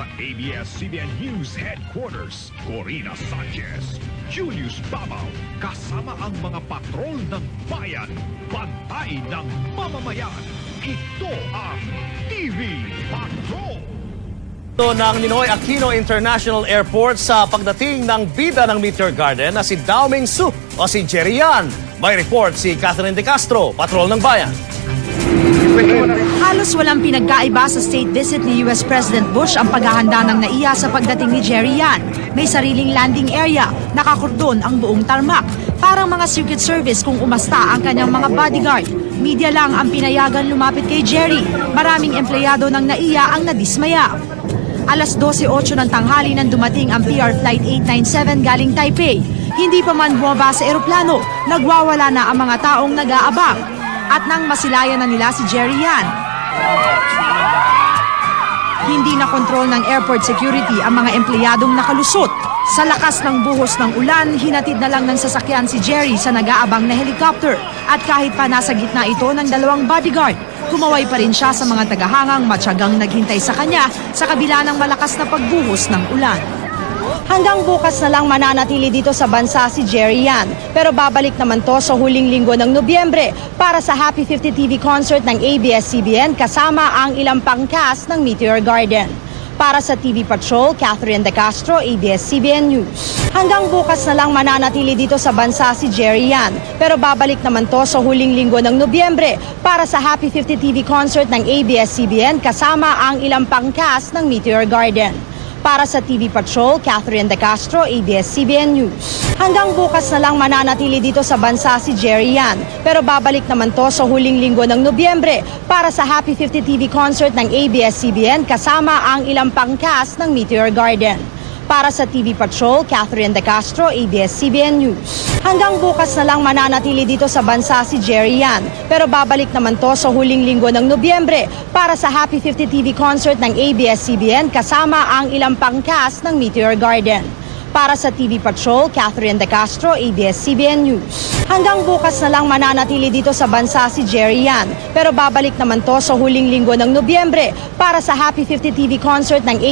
sa ABS-CBN News Headquarters, Corina Sanchez, Julius Babaw, kasama ang mga patrol ng bayan, bantay ng mamamayan. Ito ang TV Patrol! Ito ng Ninoy Aquino International Airport sa pagdating ng bida ng Meteor Garden na si Dao Ming Su o si Jerry Yan. May report si Catherine De Castro, Patrol ng Bayan. Halos walang pinagkaiba sa state visit ni US President Bush ang paghahanda ng NAIA sa pagdating ni Jerry Yan. May sariling landing area, nakakordon ang buong tarmac. Parang mga Secret Service kung umasta ang kanyang mga bodyguard. Media lang ang pinayagan lumapit kay Jerry. Maraming empleyado ng NAIA ang nadismaya. Alas 12:08 ng tanghali nang dumating ang PR Flight 897 galing Taipei. Hindi pa man bumaba sa eroplano, nagwawala na ang mga taong nag-aabang. At nang masilayan na nila si Jerry Yan, hindi na kontrol ng airport security ang mga empleyadong nakalusot. Sa lakas ng buhos ng ulan, hinatid na lang ng sasakyan si Jerry sa nag-aabang na helicopter. At kahit pa nasa gitna ito ng dalawang bodyguard, kumaway pa rin siya sa mga tagahangang matyagang naghintay sa kanya sa kabila ng malakas na pagbuhos ng ulan. Hanggang bukas na lang mananatili dito sa bansa si Jerry Yan. Pero babalik naman to sa huling linggo ng Nobyembre para sa Happy 50 TV concert ng ABS-CBN kasama ang ilang pang cast ng Meteor Garden. Para sa TV Patrol, Catherine De Castro, ABS-CBN News. Hanggang bukas na lang mananatili dito sa bansa si Jerry Yan. Pero babalik naman to sa huling linggo ng Nobyembre para sa Happy 50 TV concert ng ABS-CBN kasama ang ilang pang cast ng Meteor Garden. Para sa TV Patrol, Catherine De Castro, ABS-CBN News. Hanggang bukas na lang mananatili dito sa bansa si Jerry Yan. Pero babalik naman to sa huling linggo ng Nobyembre para sa Happy 50 TV concert ng ABS-CBN kasama ang ilang pang cast ng Meteor Garden. Para sa TV Patrol, Catherine De Castro, ABS-CBN News. Hanggang bukas na lang mananatili dito sa bansa si Jerry Yan. Pero babalik naman to sa huling linggo ng Nobyembre para sa Happy 50 TV concert ng ABS-CBN kasama ang ilang pang cast ng Meteor Garden. Para sa TV Patrol, Catherine De Castro, ABS-CBN News. Hanggang bukas na lang mananatili dito sa bansa si Jerry Yan. Pero babalik naman to sa huling linggo ng Nobyembre para sa Happy 50 TV concert ng